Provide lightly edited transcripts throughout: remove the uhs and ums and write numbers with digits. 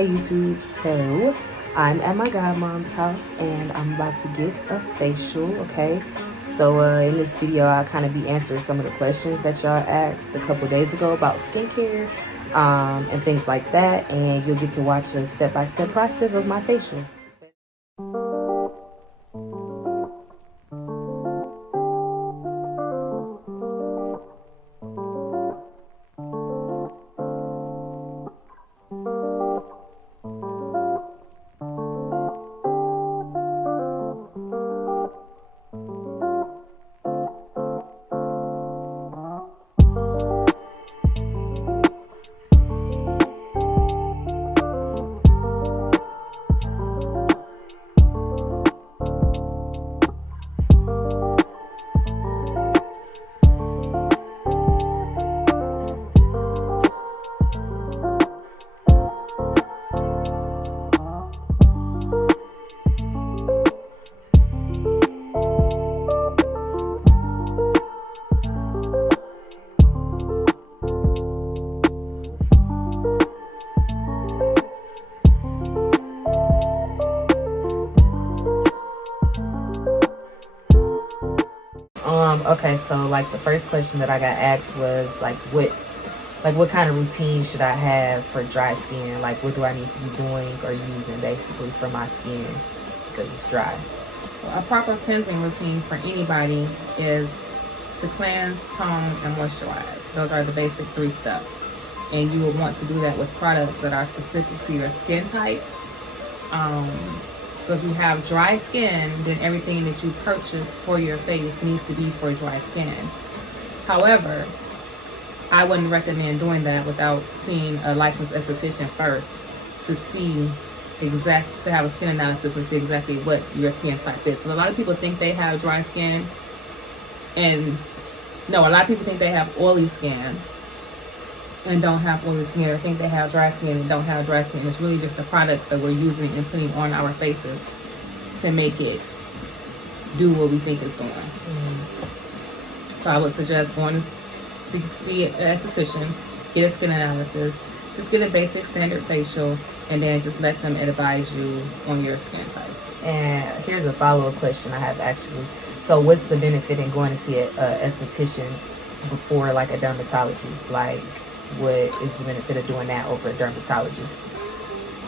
Hey YouTube, so I'm at my godmom's house and I'm about to get a facial, okay? So in this video, I'll kind of be answering some of the questions that y'all asked a couple days ago about skincare and things like that, and you'll get to watch a step-by-step process of my facial. Okay, so like the first question that I got asked was what kind of routine should I have for dry skin? Like what do I need to be doing or using basically for my skin because it's dry? Well, a proper cleansing routine for anybody is to cleanse, tone, and moisturize. Those are the basic 3 steps. And you will want to do that with products that are specific to your skin type. So if you have dry skin, then everything that you purchase for your face needs to be for dry skin. However, I wouldn't recommend doing that without seeing a licensed esthetician first to have a skin analysis and see exactly what your skin type is. So a lot of people think they have dry skin, and no, a lot of people think they have oily skin and don't have oily skin, or think they have dry skin and don't have dry skin. It's really just the products that we're using and putting on our faces to make it do what we think it's doing. So I would suggest going to see an esthetician, get a skin analysis, just get a basic standard facial, and then just let them advise you on your skin type. And here's a follow-up question I have actually. So what's the benefit in going to see an esthetician before like a dermatologist? Like what is the benefit of doing that over a dermatologist?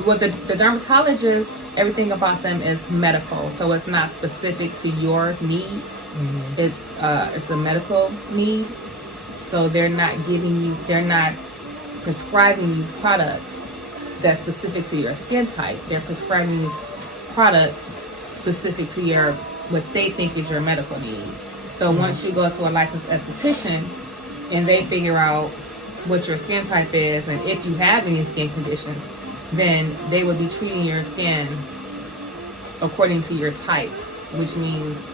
Well, the dermatologist, everything about them is medical, so it's not specific to your needs. It's a medical need, so they're not prescribing you products that's specific to your skin type. They're prescribing you products specific to what they think is your medical need. So once you go to a licensed esthetician and they figure out what your skin type is and if you have any skin conditions, then they will be treating your skin according to your type, which means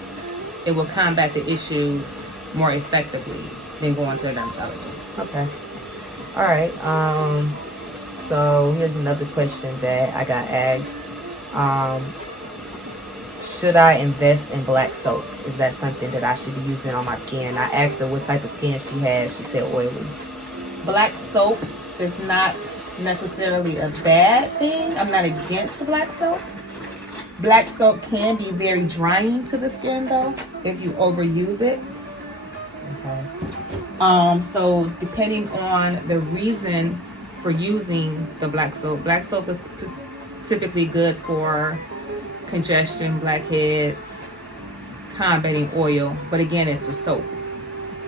it will combat the issues more effectively than going to a dermatologist. Okay. All right. So here's another question that I got asked. Should I invest in black soap? Is that something that I should be using on my skin? I asked her what type of skin she has. She said oily. Black soap is not necessarily a bad thing. I'm not against the black soap. Black soap can be very drying to the skin though if you overuse it. Okay. So depending on the reason for using the black soap is typically good for congestion, blackheads, combating oil, but again, it's a soap.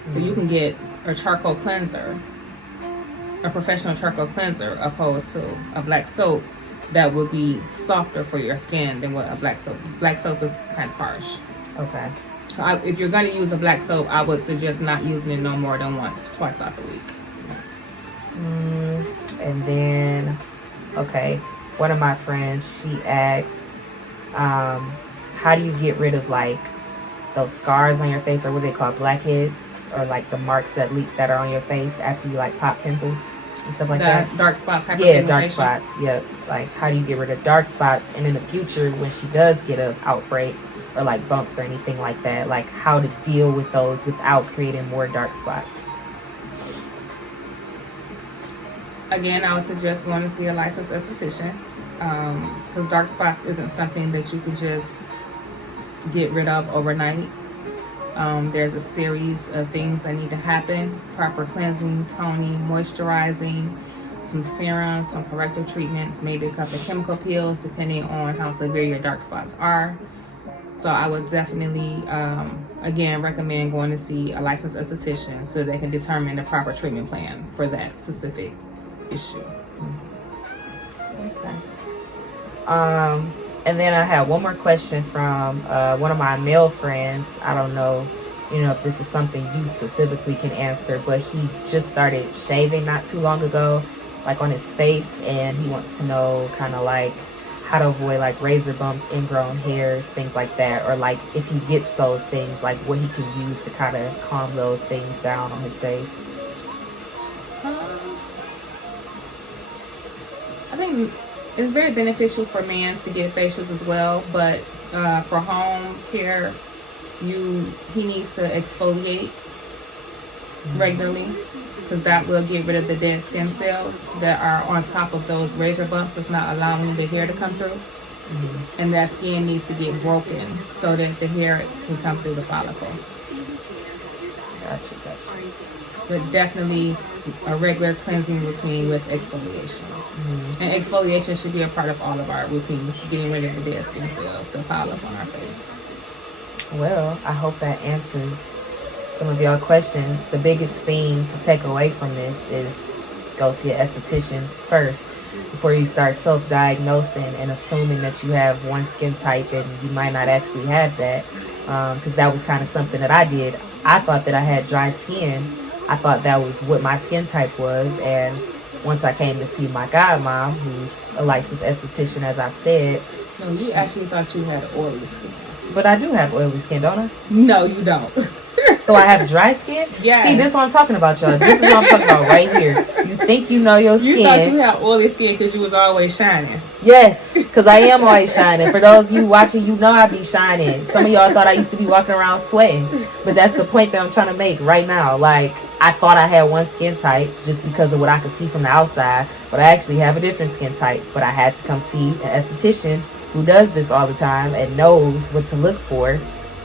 So you can get a charcoal cleanser, a professional charcoal cleanser, opposed to a black soap that would be softer for your skin than what a black soap. Black soap is kind of harsh. Okay. So if you're going to use a black soap, I would suggest not using it no more than twice out the week. And then, okay, one of my friends, she asked, how do you get rid of like those scars on your face, or what they call blackheads, or like the marks that are on your face after you like pop pimples and stuff like that? Dark spots, yeah, dark spots. Yep. Like how do you get rid of dark spots? And in the future, when she does get an outbreak or like bumps or anything like that, like how to deal with those without creating more dark spots? Again, I would suggest going to see a licensed esthetician, because dark spots isn't something that you could just get rid of overnight. There's a series of things that need to happen: proper cleansing, toning, moisturizing, some serums, some corrective treatments, maybe a couple of chemical peels depending on how severe your dark spots are. So I would definitely, again, recommend going to see a licensed esthetician so they can determine the proper treatment plan for that specific issue. Okay. And then I have one more question from one of my male friends. I don't know, if this is something you specifically can answer, but he just started shaving not too long ago, like on his face, and he wants to know kind of like how to avoid like razor bumps, ingrown hairs, things like that, or like if he gets those things, like what he can use to kind of calm those things down on his face. I think it's very beneficial for men to get facials as well, but for home care, he needs to exfoliate regularly, because that will get rid of the dead skin cells that are on top of those razor bumps that's not allowing the hair to come through. And that skin needs to get broken so that the hair can come through the follicle. Gotcha. But definitely a regular cleansing routine with exfoliation. And exfoliation should be a part of all of our routines, getting rid of the dead skin cells that pile up on our face. Well, I hope that answers some of your questions. The biggest thing to take away from this is go see an esthetician first before you start self-diagnosing and assuming that you have one skin type and you might not actually have that, because that was kind of something that I did. I thought that I had dry skin. I thought that was what my skin type was, and once I came to see my godmom, who's a licensed esthetician, as I said. No, you actually thought you had oily skin. But I do have oily skin, don't I? No, you don't. So I have dry skin? Yeah. See, this is what I'm talking about, y'all. This is what I'm talking about right here. You think you know your skin. You thought you had oily skin because you was always shining. Yes, because I am always shining. For those of you watching, you know I be shining. Some of y'all thought I used to be walking around sweating. But that's the point that I'm trying to make right now. Like, I thought I had one skin type just because of what I could see from the outside. But I actually have a different skin type. But I had to come see an esthetician who does this all the time and knows what to look for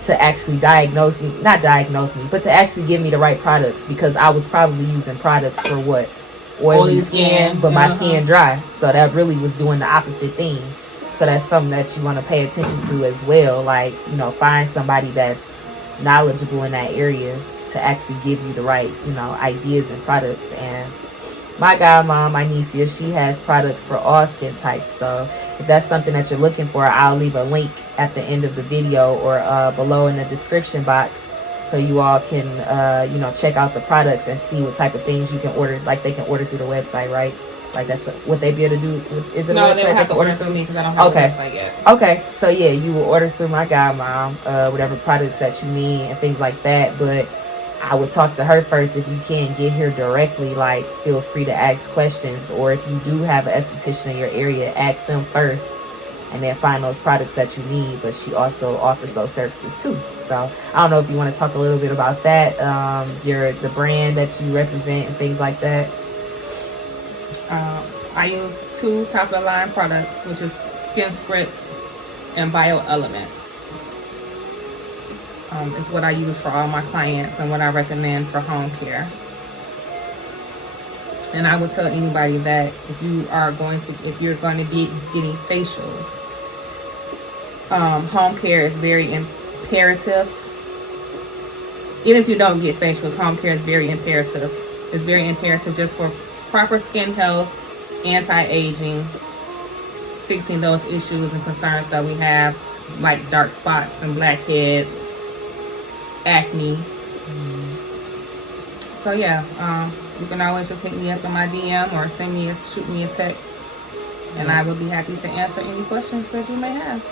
to actually diagnose me, not diagnose me, but to actually give me the right products, because I was probably using products for what? Oily skin, but my skin dry. So that really was doing the opposite thing. So that's something that you want to pay attention to as well. Like, find somebody that's knowledgeable in that area to actually give you the right, ideas and products. And my godmom, my Ny'Ea, she has products for all skin types. So if that's something that you're looking for, I'll leave a link at the end of the video or below in the description box, so you all can, check out the products and see what type of things you can order. Like, they can order through the website, right? Like, that's what they be able to do. Is it no, a website they would have to order through me because I don't have a website yet. Okay, so yeah, you will order through my godmom, whatever products that you need and things like that. But I would talk to her first. If you can't get here directly, like, feel free to ask questions, or if you do have an esthetician in your area, ask them first and then find those products that you need. But she also offers those services too. So I don't know if you want to talk a little bit about that, the brand that you represent and things like that. I use 2 top of the line products, which is Skin Spritz and Bio Elements. Is what I use for all my clients and what I recommend for home care. And I would tell anybody that if you're going to be getting facials, home care is very imperative. Even if you don't get facials, home care is very imperative. It's very imperative just for proper skin health, anti-aging, fixing those issues and concerns that we have, like dark spots and blackheads, acne. So yeah, you can always just hit me up in my DM or shoot me a text, and I will be happy to answer any questions that you may have.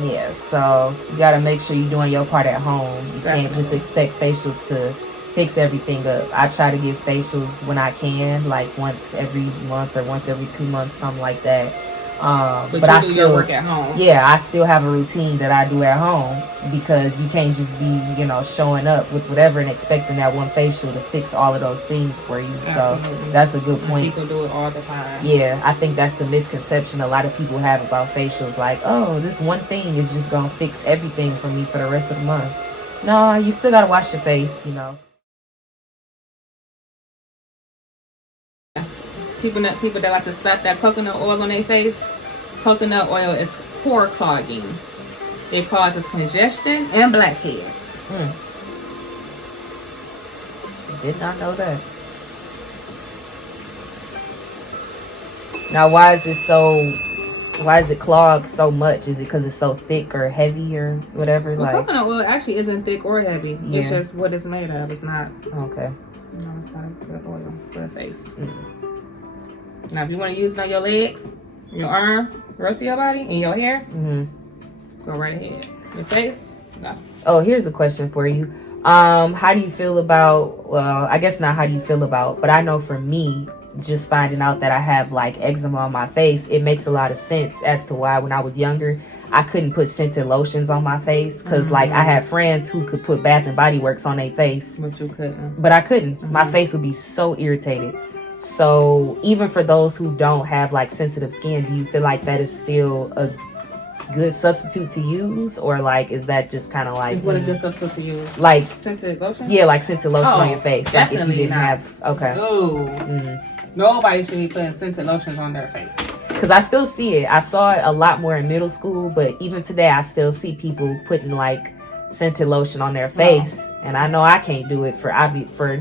Yeah, so you got to make sure you're doing your part at home. You can't just expect facials to fix everything up. I try to give facials when I can, like once every month or once every 2 months, something like that. But I still work at home. Yeah, I still have a routine that I do at home, because you can't just be, you know, showing up with whatever and expecting that one facial to fix all of those things for you. Absolutely. So that's a good point. People do it all the time. Yeah, I think that's the misconception a lot of people have about facials. Like, oh, this one thing is just gonna fix everything for me for the rest of the month. No, you still gotta wash your face, you know. People that like to slap that coconut oil on their face. Coconut oil is pore clogging. It causes congestion and blackheads. Did not know that. Now, why is it clogged so much? Is it because it's so thick or heavy or whatever? Well, coconut oil actually isn't thick or heavy. Yeah. It's just what it's made of. It's not. Okay. No, it's not a good oil for the face. Now, if you want to use it on your legs, your arms, the rest of your body, and your hair, go right ahead. Your face, no. Oh, here's a question for you. How do you feel about, well, I guess not how do you feel about, but I know for me, just finding out that I have like eczema on my face, it makes a lot of sense as to why when I was younger, I couldn't put scented lotions on my face, because like I had friends who could put Bath and Body Works on their face. But you couldn't. But I couldn't. My face would be so irritated. So even for those who don't have like sensitive skin, do you feel like that is still a good substitute to use, or like is that just kind of like, Is what a good substitute to use? Like scented lotion? Yeah, like scented lotion on your face. Like if you Definitely didn't not. have, okay. Oh, nobody should be putting scented lotions on their face. Because I still see it. I saw it a lot more in middle school, but even today I still see people putting like scented lotion on their face, and I know I can't do it for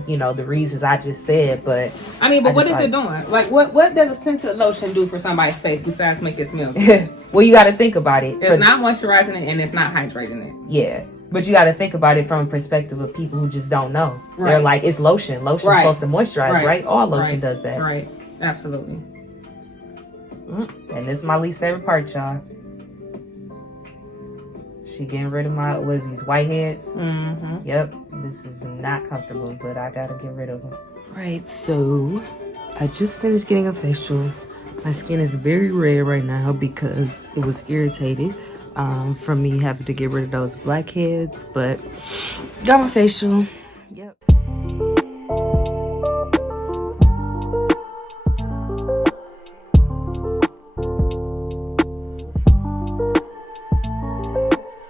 you know the reasons I just said. But I mean, but what is it doing? Like, what does a scented lotion do for somebody's face besides make it smell good? Well, you got to think about it. It's not moisturizing it, and it's not hydrating it. Yeah, but you got to think about it from a perspective of people who just don't know. Right. They're like, it's lotion. Lotion's supposed to moisturize, right? All lotion does that. Right. Absolutely. And this is my least favorite part, y'all. She getting rid of my, these whiteheads? Yep. This is not comfortable, but I gotta get rid of them. Right, so I just finished getting a facial. My skin is very red right now because it was irritated from me having to get rid of those blackheads, but got my facial.